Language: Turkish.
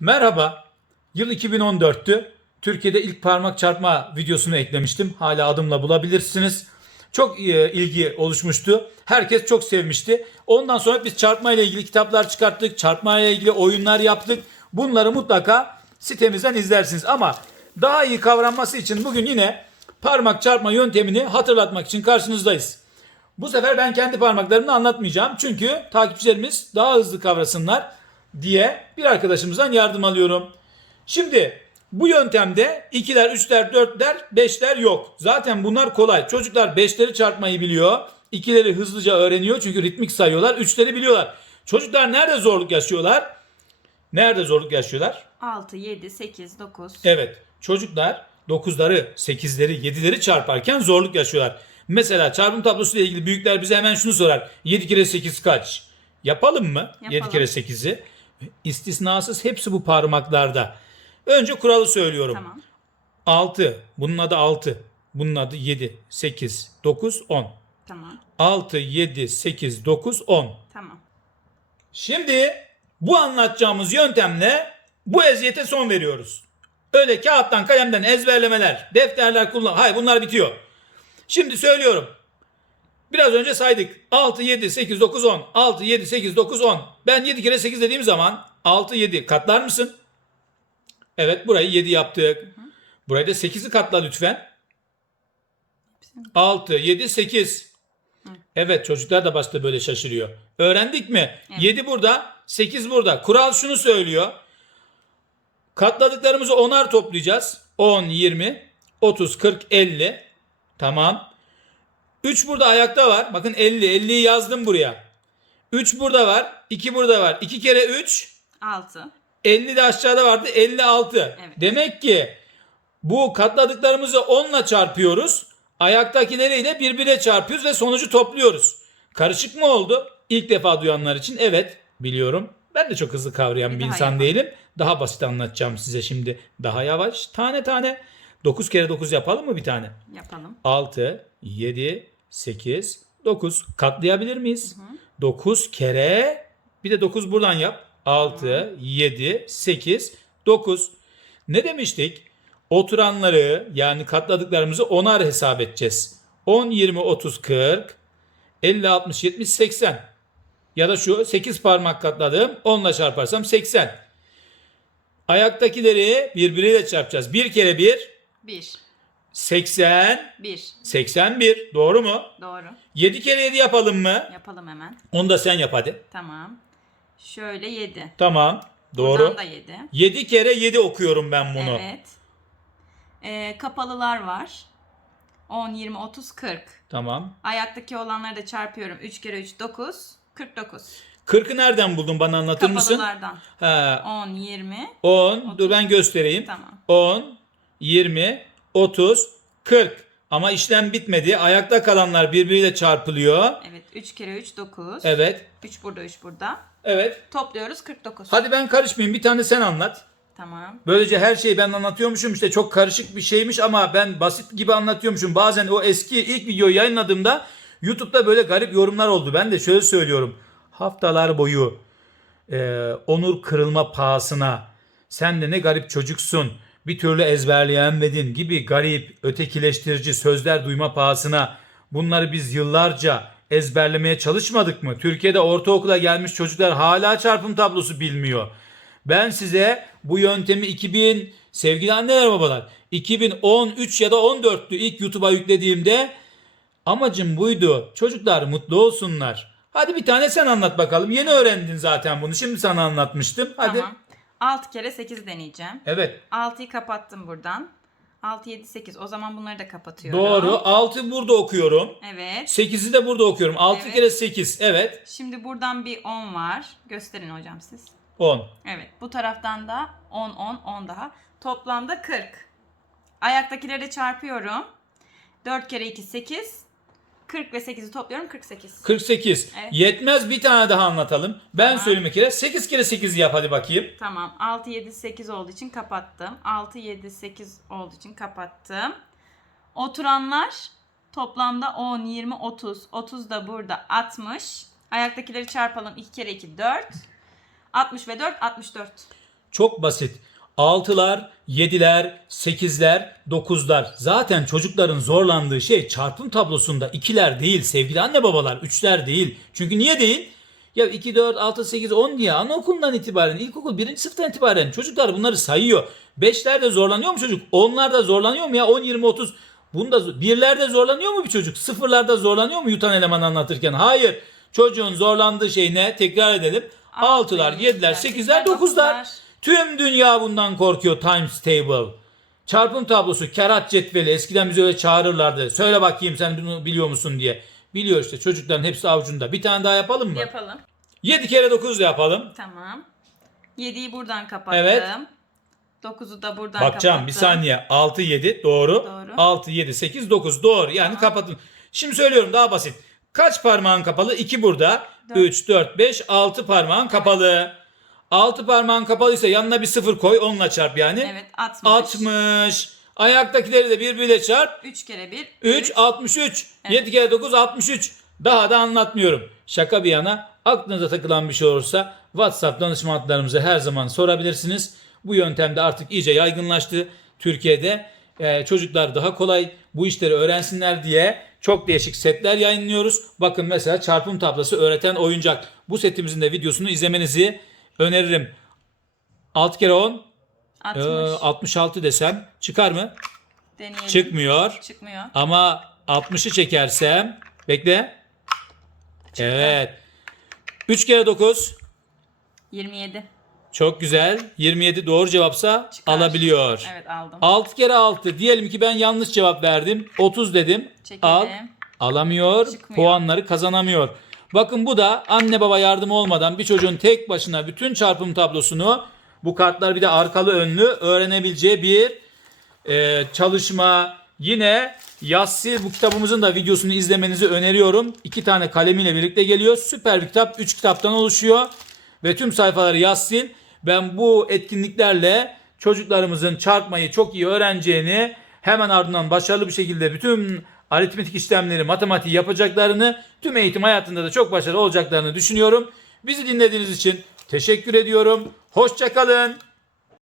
Merhaba. Yıl 2014'tü. Türkiye'de ilk parmak çarpma videosunu eklemiştim. Hala adımla bulabilirsiniz. Çok e, ilgi oluşmuştu. Herkes çok sevmişti. Ondan sonra biz çarpma ile ilgili kitaplar çıkarttık. Çarpma ile ilgili oyunlar yaptık. Bunları mutlaka sitemizden izlersiniz. Ama daha iyi kavranması için bugün yine parmak çarpma yöntemini hatırlatmak için karşınızdayız. Bu sefer ben kendi parmaklarımla anlatmayacağım. Çünkü takipçilerimiz daha hızlı kavrasınlar diye bir arkadaşımızdan yardım alıyorum. Şimdi bu yöntemde ikiler, üçler, dörtler, beşler yok. Zaten bunlar kolay. Çocuklar beşleri çarpmayı biliyor. İkileri hızlıca öğreniyor çünkü ritmik sayıyorlar. Üçleri biliyorlar. Çocuklar nerede zorluk yaşıyorlar? Nerede zorluk yaşıyorlar? 6, 7, 8, 9. Evet. Çocuklar 9'ları, 8'leri, 7'leri çarparken zorluk yaşıyorlar. Mesela çarpım tablosu ile ilgili büyükler bize hemen şunu sorar. 7 kere 8 kaç? Yapalım mı? 7 Yapalım. kere 8'i. İstisnasız hepsi bu parmaklarda. Önce kuralı söylüyorum. Tamam. 6. Bunun adı 6. Bunun adı 7, 8, 9, 10. Tamam. 6, 7, 8, 9, 10. Tamam. Şimdi bu anlatacağımız yöntemle bu eziyete son veriyoruz. Öyle kağıttan kalemden ezberlemeler, defterler kullan. Hayır bunlar bitiyor. Şimdi söylüyorum. Biraz önce saydık. 6, 7, 8, 9, 10. 6, 7, 8, 9, 10. Ben 7 kere 8 dediğim zaman 6, 7 katlar mısın? Evet burayı 7 yaptık. Burayı da 8'i katla lütfen. 6, 7, 8. Evet çocuklar da başta böyle şaşırıyor. Öğrendik mi? 7 burada, 8 burada. Kural şunu söylüyor. Katladıklarımızı 10'ar toplayacağız. 10, 20, 30, 40, 50. Tamam. 3 burada ayakta var. Bakın 50. 50'yi yazdım buraya. 3 burada var. 2 burada var. 2 kere 3. 6. 50 de aşağıda vardı. 56. Evet. Demek ki bu katladıklarımızı 10 ile çarpıyoruz. Ayaktakileriyle birbirine çarpıyoruz ve sonucu topluyoruz. Karışık mı oldu? İlk defa duyanlar için evet biliyorum. Ben de çok hızlı kavrayan Bir bir insan yapalım. değilim. Daha basit anlatacağım size şimdi. Daha yavaş tane tane. 9 kere 9 yapalım mı bir tane? Yapalım. 6, 7, 8, 9. Katlayabilir miyiz? 9 kere bir de 9 buradan yap. 6, 7, 8, 9. Ne demiştik? Oturanları yani katladıklarımızı onar hesap edeceğiz. 10, 20, 30, 40, 50, 60, 70, 80. Ya da şu 8 parmak katladım. 10 ile çarparsam 80. Ayaktakileri birbiriyle çarpacağız. 1 kere 1, 1. 80, 1. 81. Doğru mu? Doğru. 7 kere 7 yapalım mı? Yapalım hemen. Onu da sen yap hadi. Tamam. Şöyle 7. Tamam. Doğru. Buradan da 7. 7 kere 7 okuyorum ben bunu. Evet. Ee, kapalılar var. 10, 20, 30, 40. Tamam. Ayaktaki olanları da çarpıyorum. 3 kere 3, 9. 49. 40'ı nereden buldun bana anlatır mısın? Kapalılardan. Ha, 10, 20. 10. Dur ben göstereyim. Tamam. 10, 20, 30, 40. Ama işlem bitmedi. Ayakta kalanlar birbiriyle çarpılıyor. Evet. 3 kere 3, 9. Evet. 3 burada, 3 burada. Evet. Topluyoruz 49. Hadi ben karışmayayım. Bir tane sen anlat. Tamam. Böylece her şeyi ben anlatıyormuşum işte çok karışık bir şeymiş ama ben basit gibi anlatıyormuşum. Bazen o eski ilk videoyu yayınladığımda YouTube'da böyle garip yorumlar oldu. Ben de şöyle söylüyorum. Haftalar boyu e, onur kırılma pahasına sen de ne garip çocuksun bir türlü ezberleyemedin gibi garip ötekileştirici sözler duyma pahasına bunları biz yıllarca ezberlemeye çalışmadık mı? Türkiye'de ortaokula gelmiş çocuklar hala çarpım tablosu bilmiyor. Ben size bu yöntemi 2000 sevgili anneler babalar 2013 ya da 14'tü ilk YouTube'a yüklediğimde amacım buydu. Çocuklar mutlu olsunlar. Hadi bir tane sen anlat bakalım. Yeni öğrendin zaten bunu. Şimdi sana anlatmıştım. Hadi. Tamam. 6 kere 8 deneyeceğim. Evet. 6'yı kapattım buradan. 6, 7, 8. O zaman bunları da kapatıyorum. Doğru. 6 burada okuyorum. Evet. 8'i de burada okuyorum. 6 Evet. kere 8. Evet. Şimdi buradan bir 10 var. Gösterin hocam siz. 10. Evet. Bu taraftan da 10, 10, 10 daha. Toplamda 40. Ayaktakileri çarpıyorum. 4 kere 2, 8. 40 ve 8'i topluyorum 48. 48. Evet. Yetmez bir tane daha anlatalım. Ben Tamam. söyleyeyim bir kere. 8 kere 8 yap hadi bakayım. Tamam. 6, 7, 8 olduğu için kapattım. 6, 7, 8 olduğu için kapattım. Oturanlar toplamda 10, 20, 30. 30 da burada 60. Ayaktakileri çarpalım. 2 kere 2, 4. 60 ve 4, 64. Çok basit. 6'lar, 7'ler, 8'ler, 9'lar. Zaten çocukların zorlandığı şey çarpım tablosunda 2'ler değil sevgili anne babalar. 3'ler değil. Çünkü niye değil? Ya 2, 4, 6, 8, 10 diye anaokulundan itibaren, ilkokul 1. sınıftan itibaren çocuklar bunları sayıyor. 5'ler de zorlanıyor mu çocuk? 10'lar da zorlanıyor mu ya? 10, 20, 30. Bunda birlerde zorlanıyor mu bir çocuk? Sıfırlarda zorlanıyor mu yutan eleman anlatırken? Hayır. Çocuğun zorlandığı şey ne? Tekrar edelim. 6'lar, 7'ler, 8'ler, 9'lar. Tüm dünya bundan korkuyor times table. Çarpım tablosu, kerat cetveli. Eskiden bizi öyle çağırırlardı. Söyle bakayım sen bunu biliyor musun diye. Biliyor işte çocukların hepsi avucunda. Bir tane daha yapalım mı? Yapalım. 7 kere 9 yapalım. Tamam. 7'yi buradan kapattım. Evet. 9'u da buradan Bakacağım kapattım. bir saniye. 6 7 doğru. Doğru. 6 7 8 9 doğru. Yani kapatın. Şimdi söylüyorum daha basit. Kaç parmağın kapalı? 2 burada. Dört. 3 4 5 6 parmağın kapalı. 6 parmağın kapalıysa yanına bir sıfır koy onunla çarp yani. Evet 60. 60. Ayaktakileri de birbiriyle çarp. 3 kere 1. 3 63. Evet. 7 kere 9 63. Daha da anlatmıyorum. Şaka bir yana aklınıza takılan bir şey olursa WhatsApp danışma hatlarımıza her zaman sorabilirsiniz. Bu yöntem de artık iyice yaygınlaştı Türkiye'de. Ee, çocuklar daha kolay bu işleri öğrensinler diye çok değişik setler yayınlıyoruz. Bakın mesela çarpım tablosu öğreten oyuncak. Bu setimizin de videosunu izlemenizi öneririm. 6 kere 10 60. ee, 66 desem çıkar mı? Deneyelim. Çıkmıyor. Çıkmıyor. Ama 60'ı çekersem bekle. Evet. 3 kere 9 27. çok güzel. 27 doğru cevapsa Çıkar. alabiliyor. Evet aldım. 6 kere 6 diyelim ki ben yanlış cevap verdim. 30 dedim. Çekelim. Al. Alamıyor. Çıkmıyor. Puanları kazanamıyor. Bakın bu da anne baba yardımı olmadan bir çocuğun tek başına bütün çarpım tablosunu bu kartlar bir de arkalı önlü öğrenebileceği bir e, çalışma. Yine Yassi bu kitabımızın da videosunu izlemenizi öneriyorum. İki tane kalemiyle birlikte geliyor. Süper bir kitap. Üç kitaptan oluşuyor. Ve tüm sayfaları Yassin. Ben bu etkinliklerle çocuklarımızın çarpmayı çok iyi öğreneceğini hemen ardından başarılı bir şekilde bütün aritmetik işlemleri, matematiği yapacaklarını, tüm eğitim hayatında da çok başarılı olacaklarını düşünüyorum. Bizi dinlediğiniz için teşekkür ediyorum. Hoşçakalın.